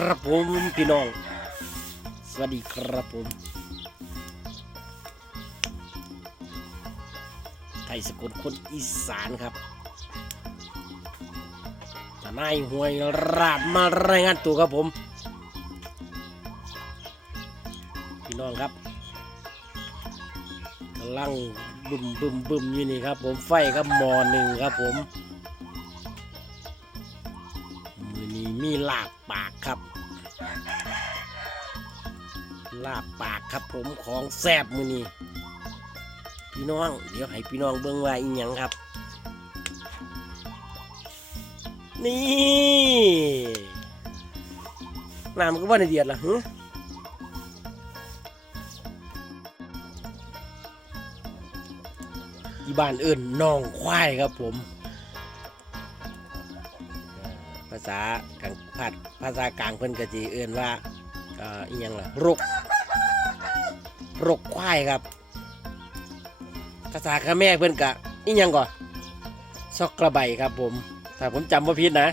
ครับผมพี่น้อง สวัสดีครับผม ไทยสกุลคนอีสานครับทนายหวยราบมารายงานตัวครับผม พี่น้องครับกำลังบึมบึมบึมอยู่นี่ครับผมไฟครับมอหนึ่งครับผม นี้มีลาบปากครับ ลาบปากครับผมของแซบมือนี้พี่น้อง เดี๋ยวให้พี่น้องเบิ่งว่าอีหยังครับ นี่น้ำก็ว่าในเดียดละฮึที่บ้านเอื่นน้องควายครับผม ษากลางภาษภาษากลางเพิ่นก็จีเอื่นว่าเอ่ออีหยังล่ะรกรกควายครับ ภาษาคแม่เพิ่นกะอีหยังก่อนซอกกระใบครับผม ถ้าผมจำว่าผิดนะ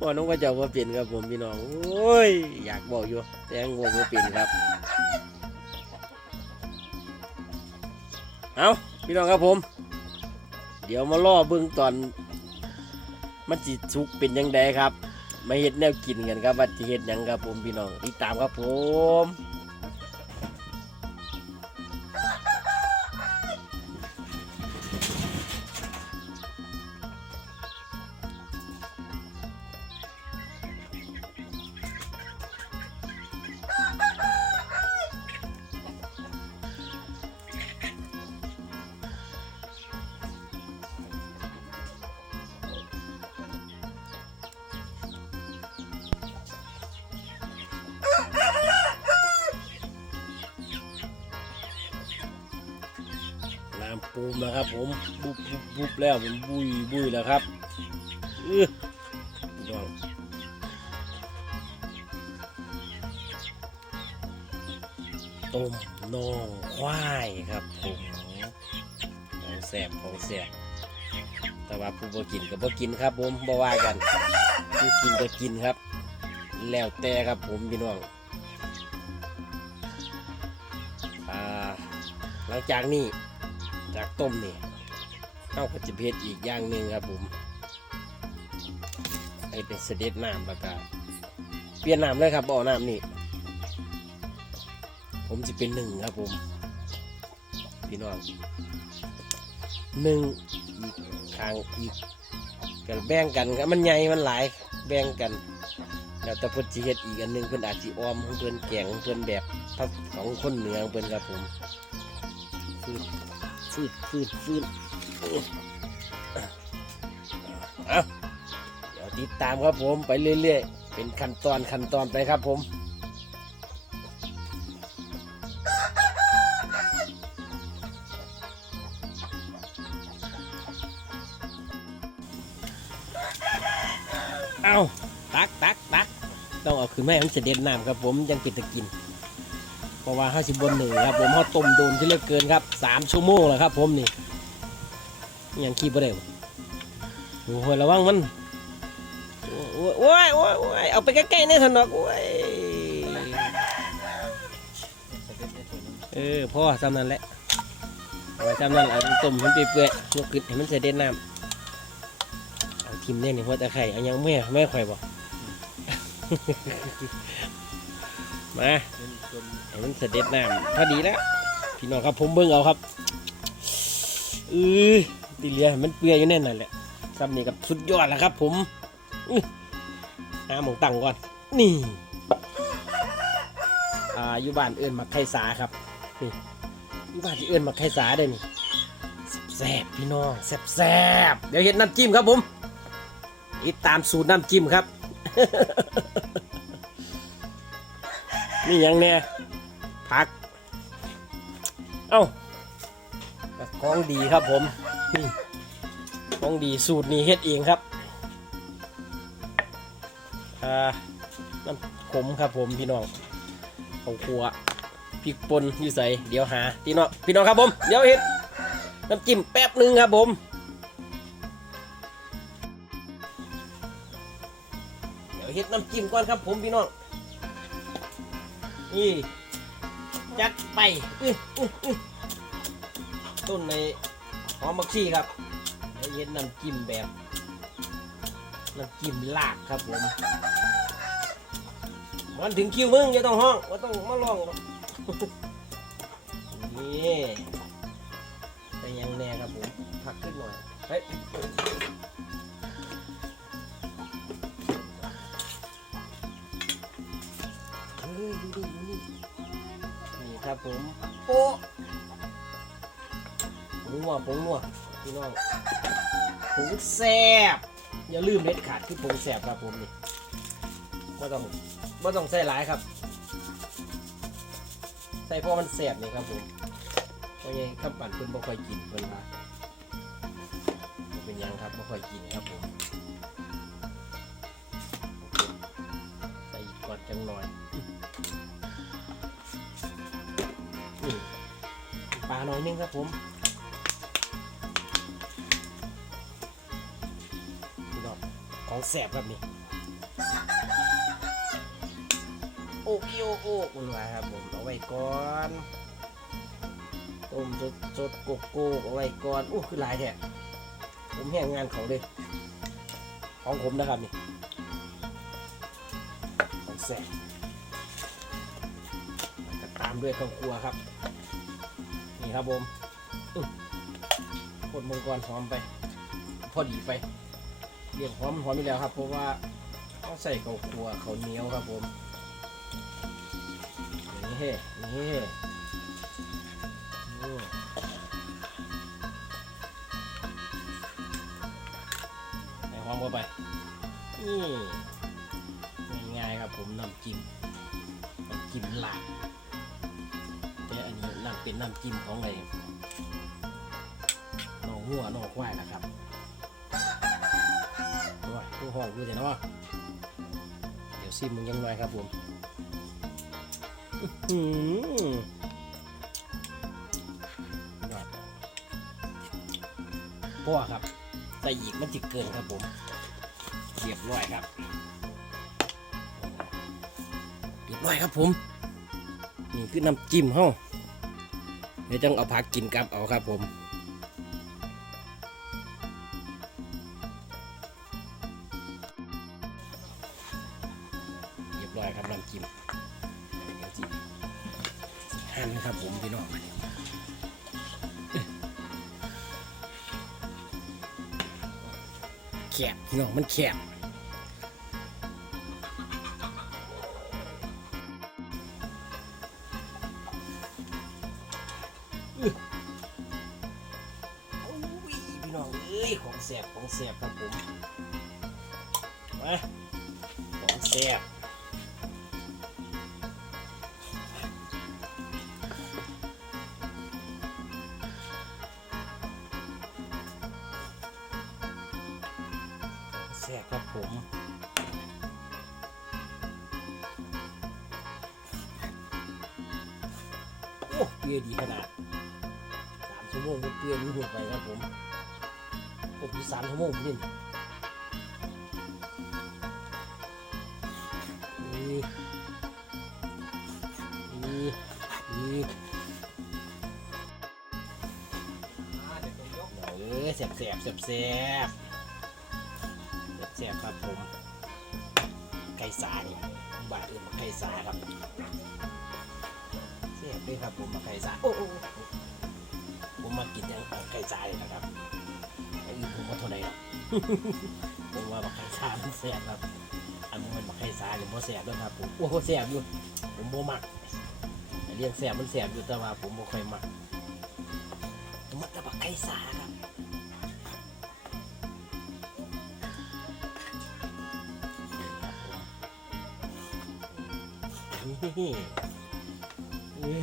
ว่าน้องว่าจะว่าเปลี่ยนครับผมพี่น้องโอ้ยอยากบอกอยู่แต่ยังงงว่าเปลี่ยนครับเอาพี่น้องครับผม เดี๋ยวมาล่อเบื้องตอน มันจิสุกเป็นยังไงครับ มาเห็ดแนวกินกันครับว่าจะเห็ดยังครับผมพี่น้องติดตามครับผม น้ำปูมนะครับ ผมบุบบุบบุบแล้วผมบุยบุยแล้วครับเออพี่น้องต้มน่องควายครับผมของแสบของแสบแต่ว่าผู้บ่กินก็บ่กินครับ ผมบ่ว่ากันผู้กินก็กินครับ แล้วแต่ครับผมพี่น้องหลังจากนี้ จากต้มนี่เข้ากับจะเพชรอีกอย่างหนึ่งครับผมไอเป็นเสด็จน้ำแล้วก็เปลี่ยนน้ำเลยครับบ่อน้ำนี่ผมจะเป็นหนึ่งครับผม พี่น้องหนึ่งอีกทางอีกกันแบ่งกันครับมันใหญ่มันหลายแบ่งกันแล้วแต่พิ่นสิเฮ็ดอีกอันหนึ่งเพิ่นอาจสิออมเพิ่นแกงของเพิ่นแบบของคนเหนือเพิ่นครับผมฟืด ฟืดฟืดฟืดเอาเดี๋ยวติดตามครับผมไปเรื่อยๆ เป็นขั้นตอนขั้นตอนไปครับผมเอาตักตักตักต้องเอาขึ้นแม่มันเสด็จน้ำครับผมยังกินตะกิน ราะว่าห้าสิบบนหนึ่งครับผมเขาต้มโดนที่เลือเกินครับสามชั่วโมงแล้วครับ ผมนี่ยังขี้บ่ได้บ่โอ้โหระวังมันโอ้ยโอ้ยโอ้ยโอ้ยเอาไปใกล้ๆเนี่ยสนอกโอ้ยเออพ่อจำนั้นแหละเอาจำนั้นเอาไปต้มมันเปื่อยๆยกขึ้นให้มันเสด็จน้ำเอาทิมเนี่ยนี่หัวตะไคร่เอายังแม่แม่ข่อยบ่ มาให้มันเสด็จน้ำพอดีแล้วพี่น้องครับผมเบิ่งเอาครับเออตีเลียมันเปื่อยอยู่แน่นนั่นแหละซับนี่กับสุดยอดแล้วครับ ผมอื้อหาหมองตั้งก่อน นี่อ่าอยู่บ้านเอื้อนมักไข่สาครับนี่อยู่บ้านที่เอื้อนมักไข่สาเด้นี่แซ่บพี่น้องแซ่บๆเดี๋ยวเห็นน้ำจิ้มครับผมติดตามสูตรน้ำจิ้มครับ นี่ยังเนี่ยผัก เอ้าของดีครับผมนี่ของดีสูตรนี้เฮ็ดเองครับอ่าน้ำขมครับผมพี่น้องของครัวพริกป่นอยู่ใส่เดี๋ยวหาพี่น้องพี่น้องครับผมเดี๋ยวเฮ็ดน้ำจิ้มแป๊บหนึงครับผมยวเฮ็ดน้ำจิ้มก่อนครับผมพี่น้อง นี่จัดไปอื้ออื้อต้นในหอมมักชีครับแล้วเฮ็ดน้ำจิ้มแบบน้ำจิ้มลากครับผมมันถึงคิวมึงจะต้องห้องว่าต้องมาลองนี่แต่ยังแน่ครับผมพักขึ้นหน่อยเฮ้ยดูดิดู ครับผมโป๊ะผงนัวผงนัวพี่น้องผงแซ่บอย่าลืมเด็ดขาดที่ผงแซ่บครับผมนี่ไม่ต้องไม่ต้องใส่หลายครับ ใส่เพราะมันแซ่บนี่ครับผมเพราะไงข้าวปั่นเพิ่นบ่ค่อยกินเพิ่นว่าบ่เป็นหยังครับบ่ค่อยกินครับผมใส่อีกก่อนจังหน่อย หน่อยนึงครับผมนี่ดอกของแซ่บครับนี่โอ้พี่โอ้โอ้คุณว่าครับผมเอาไว้ก่อนต้มสดสดโกโก้เอาไว้ก่อนอู้คือหลายแท้ผมแห้งงานเขาเลยของผมนะครับนี่ของแซ่บตามด้วยข้าวคั่วครับ นี่ครับผมอื้อคนมังกรหอมไป พอดีไปเรียกหอมหอมอยู่แล้วครับ เพราะว่าต้องใส่ข้าวคั่วข้าวเหนียวครับผมนี่นี่ใส่หอมเข้าไปนี่ง่ายๆครับผมน้ำจิ้มน้ำจิ้มหลัก เป็นน้ำจิ้มของอะไรหนองหัวหนองควายนะครับโอ้ยผู้ห้องดูแต่เนาะเดี๋ยวซิมมึงยังหน่อยครับผมอืมพ่อครับใส่อีกมันจิกเกินครับผมเรียบร้อยครับเรียบร้อยครับผม นี่คือน้ำจิ้มเฮา เดี๋ยวจังเอาผักกินกับเอาครับผมเรียบร้อยครับน้ำจิ้มเดี๋ยวจิหั่นครับผมพี่น้องแคบพี่น้องมันแคบ ซ่บครับผมโอ้เปรี้ยดีขนาดสามชั่วโมงก็เปรี้ยวรู้หัวไปครับผมอบอยู่สามชั่วโมงนี่นี่นี่นี่เออแซ่บแซ่บแซ่บแซ่บ แซ่บครับผมไก่สานี่บาทอื่นมาไก่สาครับแซ่บเลยครับผมมาไก่สาโอ้โอ้โอ้ผมมากินอย่างไก่สาเลยนะครับอันอื่นผมก็เท่าไหร่หรอกผมว่ามาไก่สามันแซ่บครับอันมันมาไก่สาเนี่ยบ่แซ่บด้วยครับผมโอ้โหแซ่บอยู่ผมบ่มักแต่เรียกแซ่บมันแซ่บอยู่แต่ว่าผมบ่ค่อยมักผมมักแต่บักไก่สาครับ นี่นี่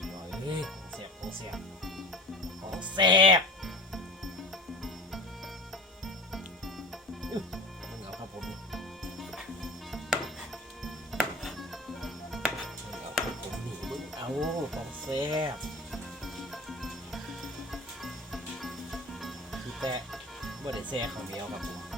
อร่อยเลยของแซ่บของแซ่บของแซ่บอื้อมึงเอาครับผมนี่งเอาครับผมนี่มึงเอาของแซ่บที่แตะบ่ได้แซ่ข้าวเหนียวครับผม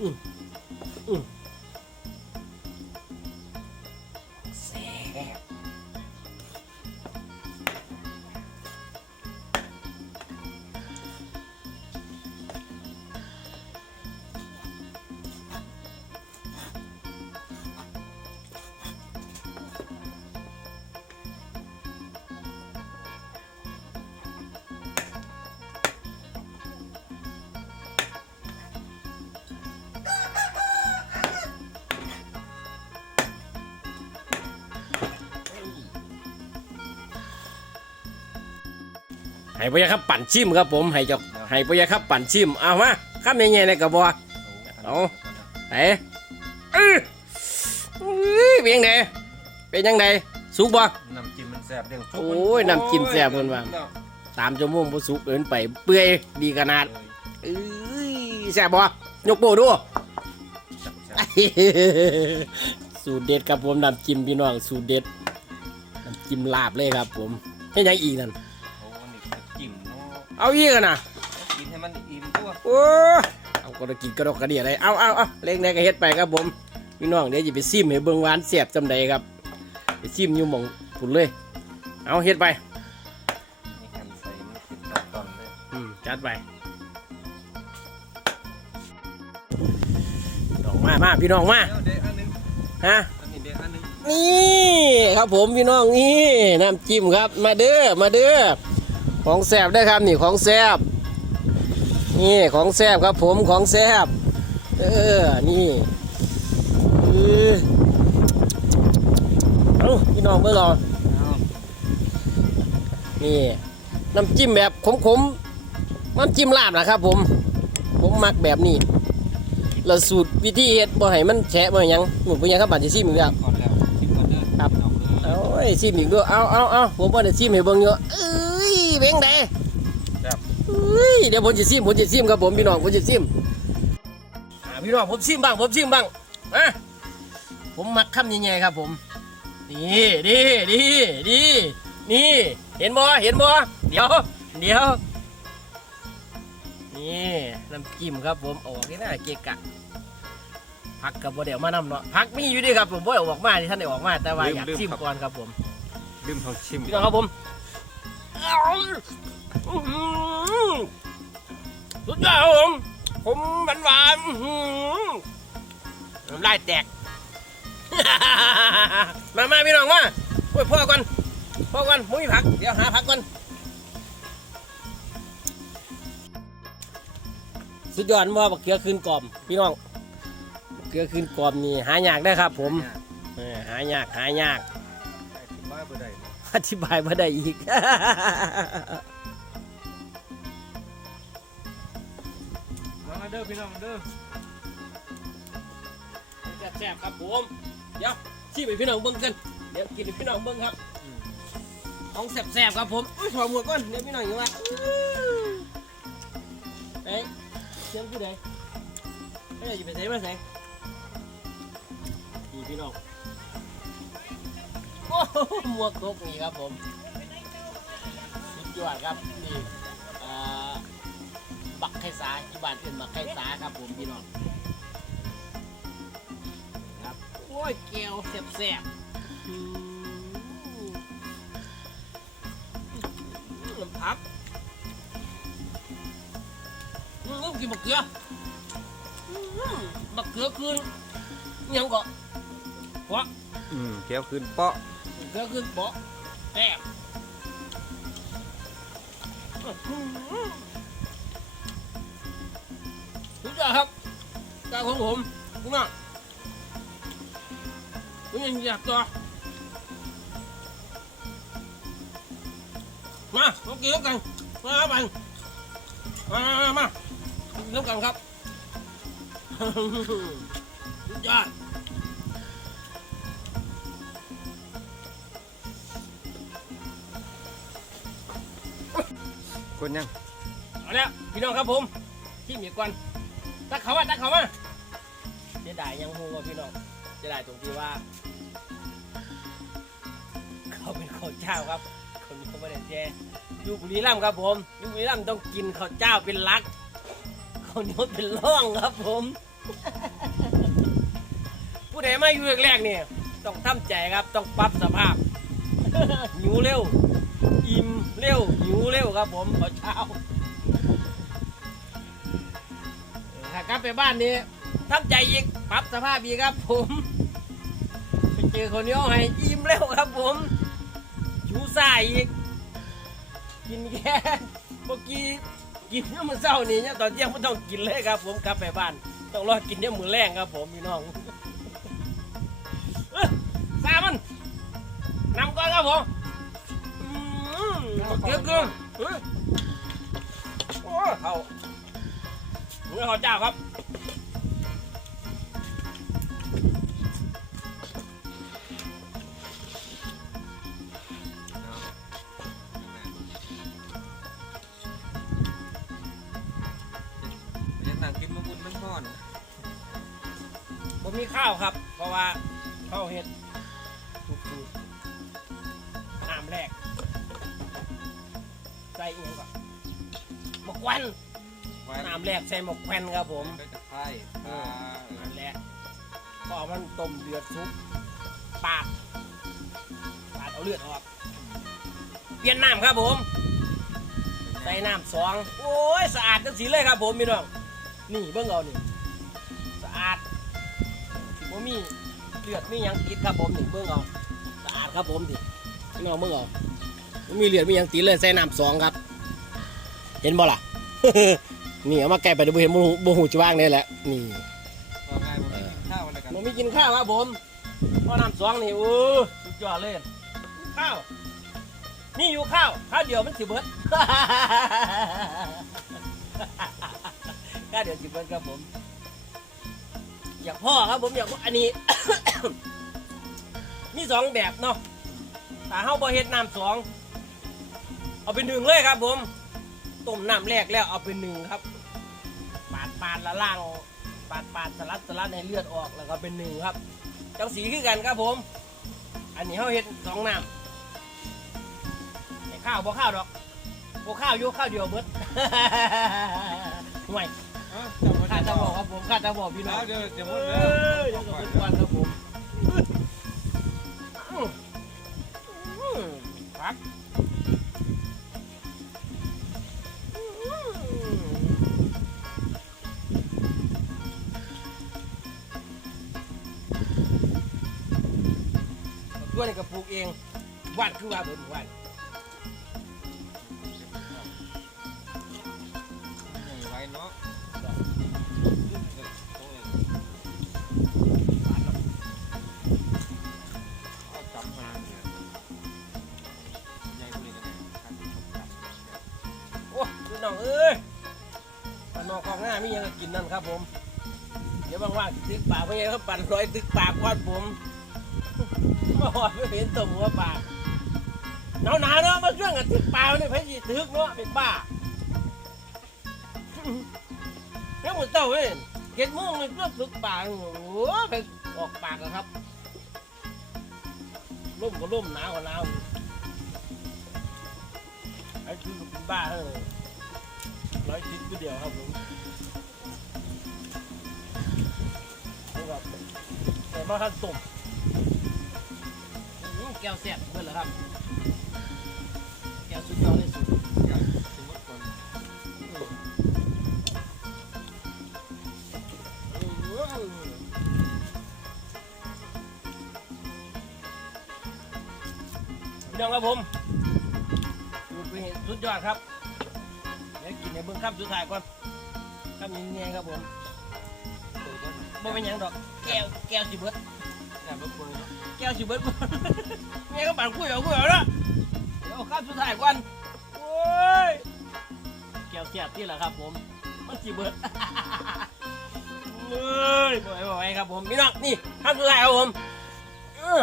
Hum. Hum. ให้พยาครับปั่นชิมครับผมให้เจ้าให้พยาครับปั่นชิมเอามาข้ามยังไงในกระบอกเอาไหนอื้ออื้อเป็นยังไงเป็นยังไงสุกบ่น้ำจิ้มมันแซ่บเด้งโอ้ยน้ำจิ้มแซ่บเพิ่นว่าตามจมูกบ่สุกเกินไปเปื่อยดีขนาดเอ้ยแซ่บบ่ยกโบดูสูตรเด็ดครับผมน้ำจิ้มพี่น้องสูตรเด็ดน้ำจิ้มลาบเลยครับผมให้ยังอีกนั่นโอ้นี่ก็จิ้มเนาะ เอาอีกอะนะกินให้มันอิ่มตัวโอ้ยเอาก็กินกระดกกระเดียอะไรเอาเอาเอาเล็กแน่ก็เฮ็ดไปครับผมพี่น้องเดี๋ยวจะไปซิมให้เบิ่งหวานแซ่บจำใดครับไปซิมอยู่หม่องผุนเลย เอาเฮ็ดไปนี่หั่นใส่มันเป็นตอนๆเลยอืมจัดไปดอกมามาพี่น้องมาเดี๋ยวเด็กอันหนึงฮะ อันนี้เด็กอันหนึงนี่ครับผมพี่น้องนี่น้ำจิ้มครับมาเด้อมาเด้อ ของแซ่บได้อครับนี่ของแซ่บนี่ของแซ่บครับผมของแซ่บเออนี่เออเอ้าพี่น้องเมื่อรอเอานี่น้ำจิ้มแบบขมๆน้ำจิ้มลาบนะครับผม ผมมักแบบนี้แล้วสูตรวิธีเฮ็ดบ่ให้มันแฉะบ่ให้หยังหมดปุญญาครับบาดจะซิมอีกแล้วก่อนแล้วกินก่อนเด้อครับเอาเลยเอาไอ้ซิมอีกด้วยเอาเอาเอาผมว่าจะซิมให้เบิ่งอยู่เอ้ย เบ่งไดครับเอ้ยเดี๋ยวผมจะซิมผมจะซิมครับผมพี่น้องผมจะซิมพี่น้องผมซิมบ้างผมซิมบ้างผมมักคำยังไงครับ ผม นี่ดีดีดีนี่เห็นบ่เห็นบ่เดี๋ยวเดี๋ยวนี่น้ำจิ้มครับผมออกนี่น่าเกะกะผักกับบ่เดี๋ยวมานำเนาะผักมีอยู่ดีครับผมบ่ได้เอาออกมาที่ท่านได้ออกมาแต่ว่าอยากซิมก่อนครับผมลืมเขาชิมพี่น้องครับผม สุดยอดครับผมผมหวานหวานๆอื้อหือน้ำลายแตก มามาพี่น้องมาโอ้ยพ่อก่อนพ่อก่อนมุ้ยผัก เดี๋ยวหาผักก่อน สุดยอดว่าบักเขือคืนกรอบพี่น้องบักเขือคืนกรอบนี่หายากได้ครับ ผมหายากหายาก ได้กินบ้าบ่ได้เนาะอธิบายมาได้อีก มาเด้อพี่น้องเด้อแซ่บๆครับผมเดี๋ยวชี้ไปพี่น้องเบิ้งกันเดี๋ยวกินให้พี่น้องเบิ้งครับของแซ่บๆครับผมอุ้ยถอดหมวกก่อนเดี๋ยวพี่น้องอยู่ว่าเอ้ยเสียงผู้ใดไม่ได้จะไปใส่มาใส่นี่พี่น้อง โอ้หมวกตกนี่ครับผม สุดยอดครับนี่บักไข่สาที่บ้านเป็นบักไข่สาครับผมพี่น้องครับโอ้ยแก้วแซ่บๆอืมน้ำผักอืมกินมะเขืออืมมะเขือคืนยังก็วะอืมแก้วขึ้นเปาะ มะเขือคืนเปาะแซ่บอื้อหือสุดยอดครับกาวของผมคุณน้าผมยังอยากต่อมามากินน้ำกันมาไปมามามากินน้ำกันครับสุดยอด คนยังเอาละพี่น้องครับผมที่มีกวนตักเขาว่าตักเขาว่าเสียดายยังหูว่าพี่น้องเสียดายตรงที่ว่า เขาเป็นข้าวเจ้าครับ คนเขาไม่ได้แจอยู่บุรีรัมย์ครับผมอยู่บุรีรัมย์ต้องกินข้าวเจ้าเป็นหลักข้าวเหนียวเป็นร่องครับผม ผู้ใดมาอยู่แรกๆเนี่ยต้องทำใจครับต้องปรับสภาพ หิวเร็ว เร็วหิวเร็วครับผมตอนเช้าถ้ากลับไปบ้านนี้ทำใจอีกปรับสภาพอีกครับผมไปเจอคนนี้เอาให้อิ่มเร็วครับผมหิวซ่าอีกกินแค่เมื่อกี้กินเนี่ยมันเศร้านี่เนี่ยตอนเที่ยงไม่ต้องกินเลยครับ ผมกลับไปบ้าน ต้องรอกินเนี่ยมือแรงครับ ผมพี่น้องสามันนำก่อนครับผม กเก็บเฮ้ยโอ้เขาเนื้อเขาเจ้าครับจะนั่งกินมะบุญน้ำก้อนผมมีข้าวครับ เพราะว่าข้าวเห็ด ส่อีกอย่างก่อนหมกควันไว้น้ำแรกใส่หมกควันครับผมไปกับไข่ปลานั่นแหละพอมันต้มเดือดซุปปาดปาดเอาเลือดออกเปลี่ยนน้ำครับผม ใส่น้ำสองโอ้ยสะอาดจังสีเลยครับผมพี่น้องนี่เบิ่งเอานี่สะอาดบ่มีเลือดมีหยังติดครับผมนี่เบิ่งเอาสะอาดครับผมดิพี่น้องเบิ่งเอาบ่ มีเลือดมีหยังติดเลยใส่น้ำสองครับ เห็นบ่ล่ะ นี่เอามาแกะไปดูบ่เห็นบ่หูบ่หูจะว่างเลยแหละ นี่เอาไงผมกินข้าวอะไรกันผมมีกินข้าวครับผมพอน้ำสองนี่โอ้สุดยอดเลยข้าว นี่อยู่ข้าวข้าวเดียวมันสิเบิด ข้าวเดียวสิเบิดครับผม อยากพ่อครับผมอยากพ่ออันนี้ มีสองแบบเนาะแต่เฮาบ่เฮ็ดน้ำสอง เอาเป็นหนึ่งเลยครับผมต้มน้ำแรกแล้วเอาเป็นหนึ่งครับ ปาดปาดละล่างปาดปาดสลัดสลัดให้เลือดออกแล้วก็เป็นหนึ่งครับจังสีคือกันครับผม อันนี้เขาเห็ดสองน้ำแต่ข้าวบ่ข้าวดอกบ่ข้าวอยู่ข้าวเดียวเบิดห่วยเอ้าข้าจัจะบบออกกครับผมข้าจะบอกพี่น้องเดี๋ยวเดี๋ยวหมเอดแล้วอเดี๋ยวก็เป็นวันครับผมอื้ออื้อครับ วาดคือว่าเบิดวาดไว้เนอาจับมาเนี่ยยายคนได้ครับจับโอ้พี่น้องเอ้ยปานนอกของหน้ามีหยังกินนั่นครับผม เดี๋ยวว่างๆตึกปากไม่ใช่เขาปั่นร้อยตึกปากก่อนผมมาหอดไม่เห็นตัวหัวปาก หนาวหนาเนาะมาช่วยกันตึกปลากนี่เพี่นตึกเนาะเป็นบ้าแล้วหมดเต้าเว้ยเก็ดโมุ่งเลยเพื่อตึกปาโอ้โหไปออกปากแล้วครับร่มก็ร่มหนาวก็หนาวไอ้คือเป็นบ้าเลยร้อยทิศก็เดียวครับผมนี่ครับแต่มาทันตุ่มแก้วแซ่บเพื่อนเหรอครับ พี่น้องครับผมดูไปเห็นสุดยอดครับ เดี๋ยวกินในเบื้องข้ามสุดท้ายก่อนข้ามเงี้ยๆครับผมตัวต้นบ่เป็นหยังดอก แก้ว แก้วสิเบิดแต่รบกวนเนาะแก้วสิเบิดเงี้ยก็ปั่นคุยเอาคุยเอาละเดี๋ยวเอาข้ามสุดท้ายก่อนโอ้ยแก้วแซ่บที่แหละครับผมมันสิเบิดเอ้ยบ่ไหวบ่ไหวครับผมพี่น้องนี่ข้ามสุดท้ายครับผมเออ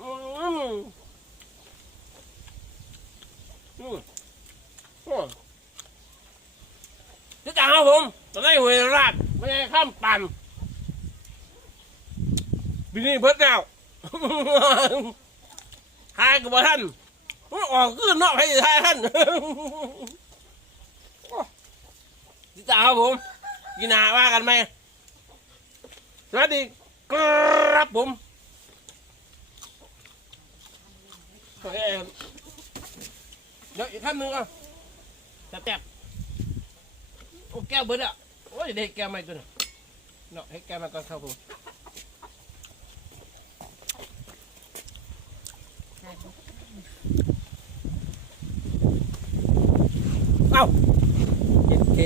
อืมอืมอืมคือการครับผมตอนนี้หวยราดไม่ใช่ข้ามปั่นบินี่เบิดแล้วทายกับท่าน มันออกขึ้นนอกให้ทายท่านที่ตาครับผมกินหาว่ากันไหมสวัสดีครับผมเอ้ยเดี๋ยวอีกคำหนึ่งอะแซ่บๆโอ้แก้วเบิดอะโอ้ยเด็กแก้วใหม่ตัวนึงเนาะให้แก้วมาก่อนครับผม เอ้าเจ็ดเค